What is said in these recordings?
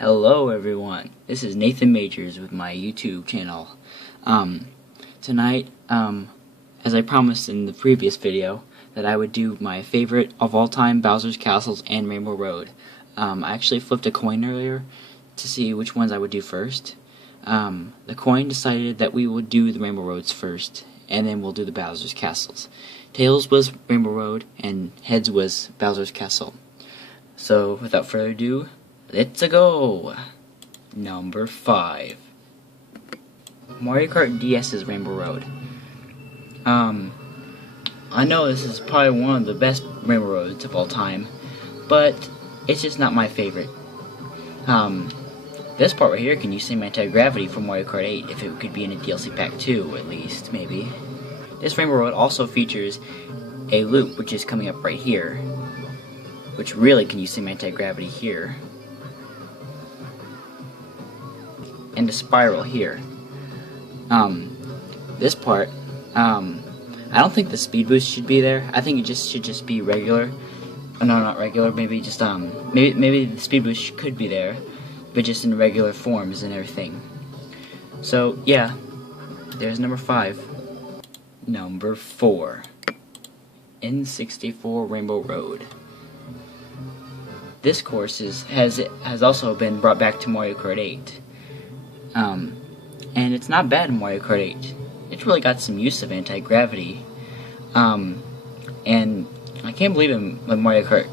Hello everyone, this is Nathan Majors with my YouTube channel. Tonight, as I promised in the previous video, that I would do my favorite of all time Bowser's Castles and Rainbow Road. I actually flipped a coin earlier to see which ones I would do first. The coin decided that we would do the Rainbow Roads first, and then we'll do the Bowser's Castles. Tails was Rainbow Road, and heads was Bowser's Castle. So, without further ado, let's go! Number 5. Mario Kart DS's Rainbow Road. I know this is probably one of the best Rainbow Roads of all time, but it's just not my favorite. This part right here can use same anti-gravity from Mario Kart 8 if it could be in a DLC Pack 2, at least, maybe. This Rainbow Road also features a loop, which is coming up right here, which really can use same anti-gravity here. And a spiral here. This part, I don't think the speed boost should be there. I think it should just be regular. Oh, no, not regular. Maybe just maybe the speed boost could be there, but just in regular forms and everything. So yeah, there's number 5. Number 4. N64 Rainbow Road. This course has also been brought back to Mario Kart 8. And it's not bad in Mario Kart 8. It's really got some use of anti-gravity. And I can't believe in Mario Kart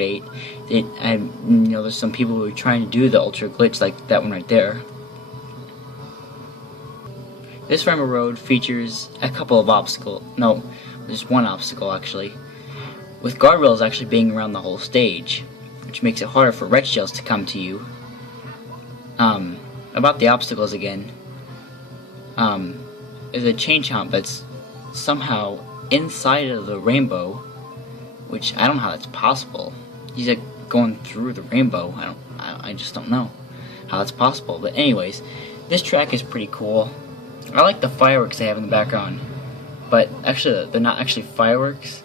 8, there's some people who are trying to do the ultra glitch like that one right there. This Rainbow Road features a couple of obstacles. No, there's one obstacle actually, with guardrails actually being around the whole stage, which makes it harder for red shells to come to you. About the obstacles again, there's a chain chomp that's somehow inside of the rainbow, which I don't know how that's possible. He's like going through the rainbow. I just don't know how that's possible. But anyways, this track is pretty cool. I like the fireworks they have in the background, but actually they're not actually fireworks.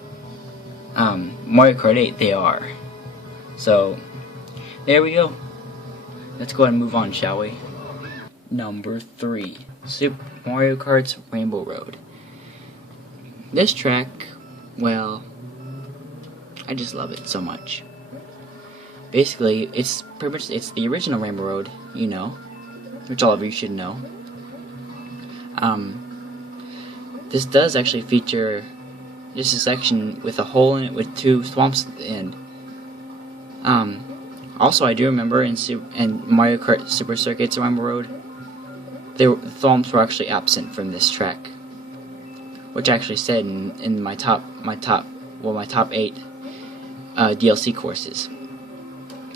Mario Kart 8 they are. So there we go. Let's go ahead and move on, shall we? Number 3. Super Mario Kart's Rainbow Road. This track, well, I just love it so much. Basically, it's the original Rainbow Road, you know, which all of you should know. This does actually feature just a section with a hole in it with 2 swamps at the end. Also, I do remember in Mario Kart Super Circuits Rainbow Road, the swamps were actually absent from this track, which I actually said in my top 8 DLC courses.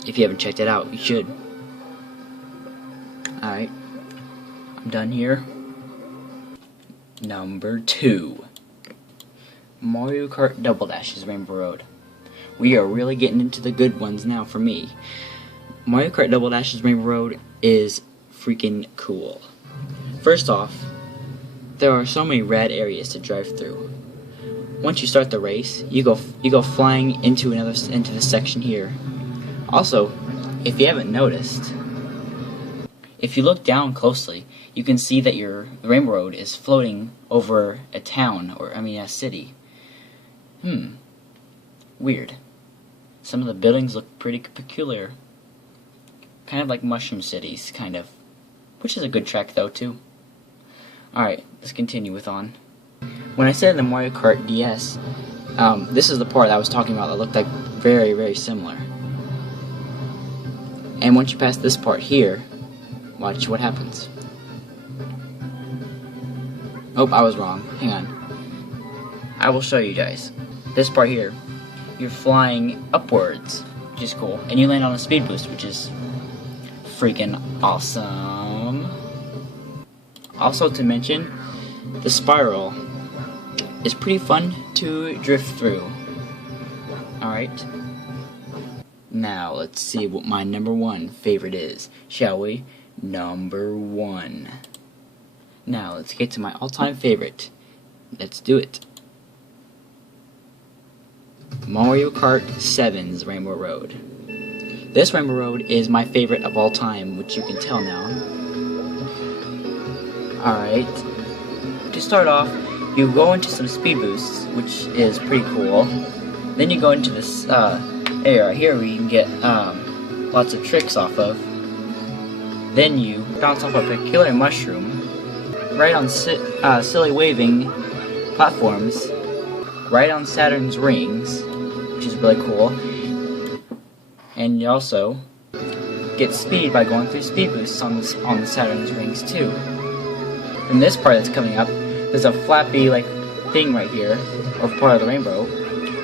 If you haven't checked it out, you should. Alright, I'm done here. Number 2. Mario Kart Double Dash's Rainbow Road. We are really getting into the good ones now for me. Mario Kart Double Dash's Rainbow Road is freaking cool. First off, there are so many rad areas to drive through. Once you start the race, you go flying into this section here. Also, if you haven't noticed, if you look down closely, you can see that the Rainbow Road is floating over a town, a city. Weird. Some of the buildings look pretty peculiar. Kind of like mushroom cities, kind of. Which is a good track, though, too. Alright, let's continue on. When I said the Mario Kart DS, this is the part I was talking about that looked like very, very similar. And once you pass this part here, watch what happens. Oh, I was wrong. Hang on. I will show you guys. This part here, you're flying upwards, which is cool, and you land on a speed boost, which is freaking awesome. Also to mention, the spiral is pretty fun to drift through. Alright. Now let's see what my number 1 favorite is, shall we? Number 1. Now let's get to my all-time favorite. Let's do it. Mario Kart 7's Rainbow Road. This Rainbow Road is my favorite of all time, which you can tell now. Alright, to start off, you go into some speed boosts, which is pretty cool. Then you go into this area right here where you can get lots of tricks off of. Then you bounce off a peculiar mushroom right on silly waving platforms, right on Saturn's rings, which is really cool. And you also get speed by going through speed boosts on the Saturn's rings too. From this part that's coming up, there's a flappy like thing right here, or part of the rainbow,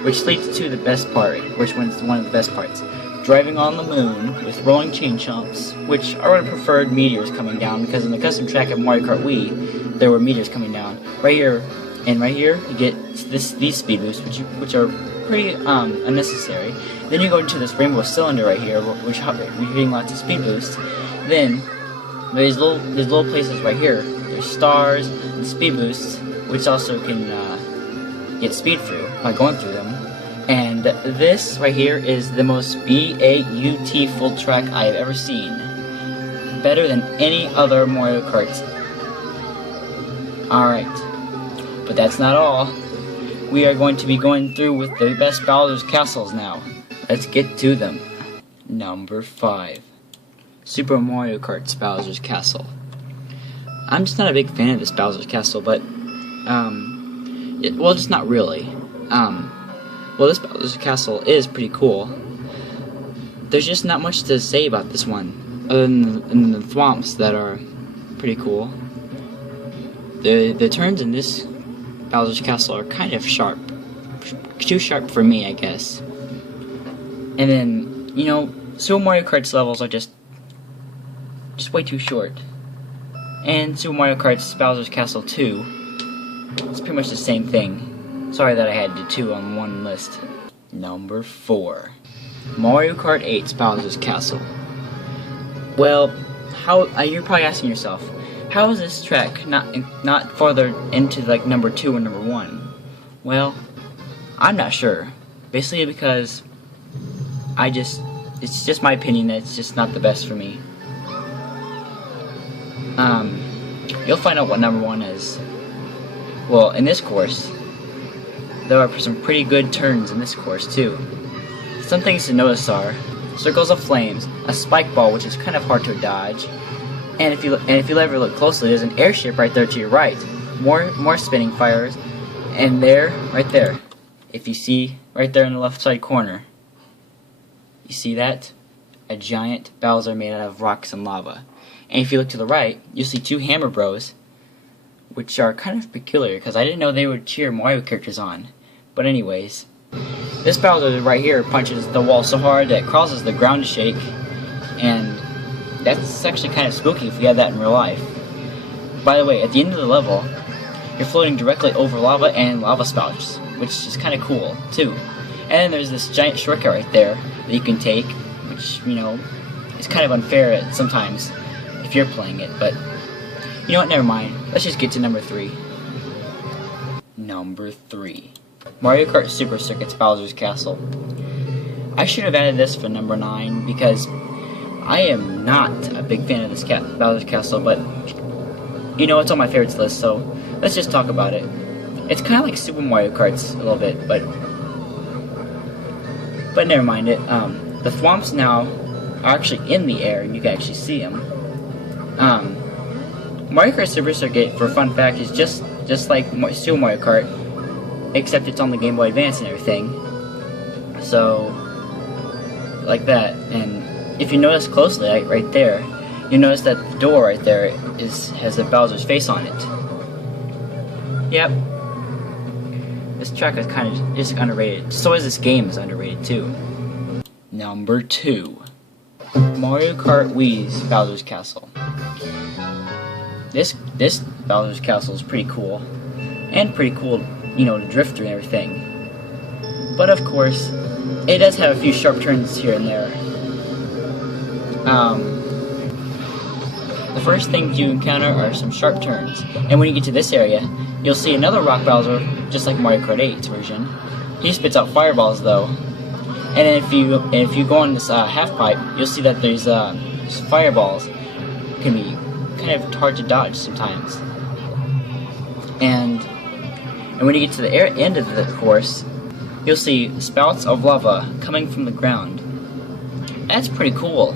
which leads to the best part, which one's one of the best parts. Driving on the moon with rolling chain jumps, which I would have preferred meteors coming down, because in the custom track of Mario Kart Wii, there were meteors coming down. Right here, and right here, you get these speed boosts, which are pretty unnecessary. Then you go into this rainbow cylinder right here, which you're getting lots of speed boosts. Then there's little places right here. There's stars and speed boosts, which also can get speed through by going through them. And this right here is the most BAUT full track I have ever seen. Better than any other Mario Kart. Alright, but that's not all. We are going to be going through with the best Bowser's Castles now. Let's get to them. Number 5. Super Mario Kart's Bowser's Castle. I'm just not a big fan of this Bowser's Castle, but, well, just not really. Well, this Bowser's Castle is pretty cool. There's just not much to say about this one, other than the thwomps that are pretty cool. The turns in this Bowser's Castle are kind of sharp. Too sharp for me, I guess. And then, you know, Super Mario Kart's levels are just way too short. And Super Mario Kart's Bowser's Castle 2, it's pretty much the same thing. Sorry that I had to do 2 on one list. Number 4. Mario Kart 8's Bowser's Castle. Well, you're probably asking yourself, how is this track not farther into like number 2 or number 1? Well, I'm not sure. Basically because it's just my opinion that it's just not the best for me. You'll find out what number 1 is. Well, in this course, there are some pretty good turns in this course too. Some things to notice are circles of flames, a spike ball which is kind of hard to dodge, and if you ever look closely, there's an airship right there to your right. More spinning fires, and right there, if you see right there in the left side corner, you see that? A giant Bowser made out of rocks and lava. And if you look to the right, you'll see 2 Hammer Bros, which are kind of peculiar, because I didn't know they would cheer Mario characters on. But anyways, this Bowser right here punches the wall so hard that it causes the ground to shake, and that's actually kind of spooky if we had that in real life. By the way, at the end of the level, you're floating directly over lava and lava spouts, which is kind of cool, too. And then there's this giant shortcut right there that you can take, which, you know, is kind of unfair sometimes if you're playing it, but you know what, never mind. Let's just get to number 3. Number 3. Mario Kart Super Circuit's Bowser's Castle. I should have added this for number 9 because I am not a big fan of this Bowser's Castle, but you know, it's on my favorites list, so let's just talk about it. It's kind of like Super Mario Kart's a little bit, but never mind it. The thwomps now are actually in the air, and you can actually see them. Mario Kart Super Circuit, for a fun fact, is just like Super Mario Kart, except it's on the Game Boy Advance and everything. So, like that. And if you notice closely, like right there, you notice that the door right there has a Bowser's face on it. Yep. This track is kind of just underrated. So is this game is underrated too. Number 2. Mario Kart Wii's Bowser's Castle. This Bowser's Castle is pretty cool. And pretty cool, you know, to drift through and everything. But of course, it does have a few sharp turns here and there. The first things you encounter are some sharp turns. And when you get to this area, you'll see another Rock Bowser, just like Mario Kart 8's version. He spits out fireballs though. And then if you go on this half pipe, you'll see that there's fireballs. Can be kind of hard to dodge sometimes. And when you get to the end of the course, you'll see spouts of lava coming from the ground. That's pretty cool.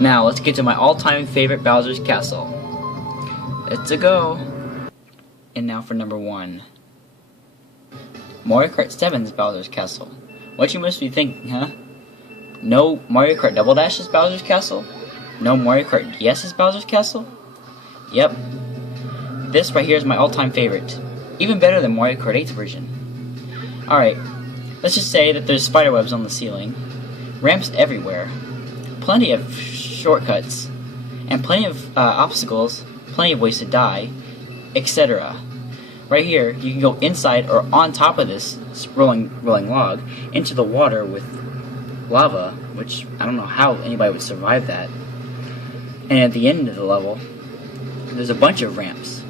Now let's get to my all-time favorite Bowser's Castle. Let's go. And now for number 1. Mario Kart 7's Bowser's Castle. What you must be thinking, huh? No Mario Kart Double Dash's Bowser's Castle? No Mario Kart DS's Bowser's Castle? Yep. This right here is my all-time favorite. Even better than Mario Kart 8's version. Alright, let's just say that there's spiderwebs on the ceiling, ramps everywhere, plenty of shortcuts, and plenty of obstacles, plenty of ways to die, etc. Right here, you can go inside or on top of this rolling log into the water with lava, which I don't know how anybody would survive that. And at the end of the level, there's a bunch of ramps.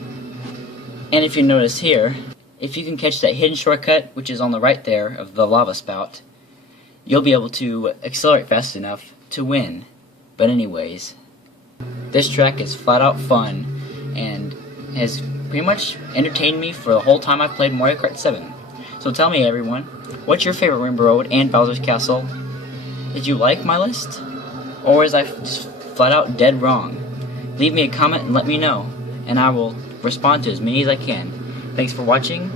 And if you notice here, if you can catch that hidden shortcut, which is on the right there of the lava spout, you'll be able to accelerate fast enough to win. But anyways, this track is flat out fun and has pretty much entertained me for the whole time I've played Mario Kart 7. So tell me, everyone, what's your favorite Rainbow Road and Bowser's Castle? Did you like my list? Or was I just flat out dead wrong? Leave me a comment and let me know, and I will respond to as many as I can. Thanks for watching,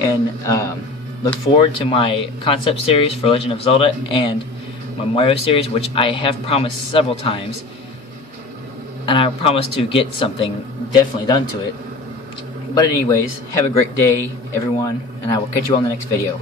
and look forward to my concept series for Legend of Zelda and my Mario series, which I have promised several times, and I promise to get something definitely done to it. But anyways, have a great day, everyone, and I will catch you on the next video.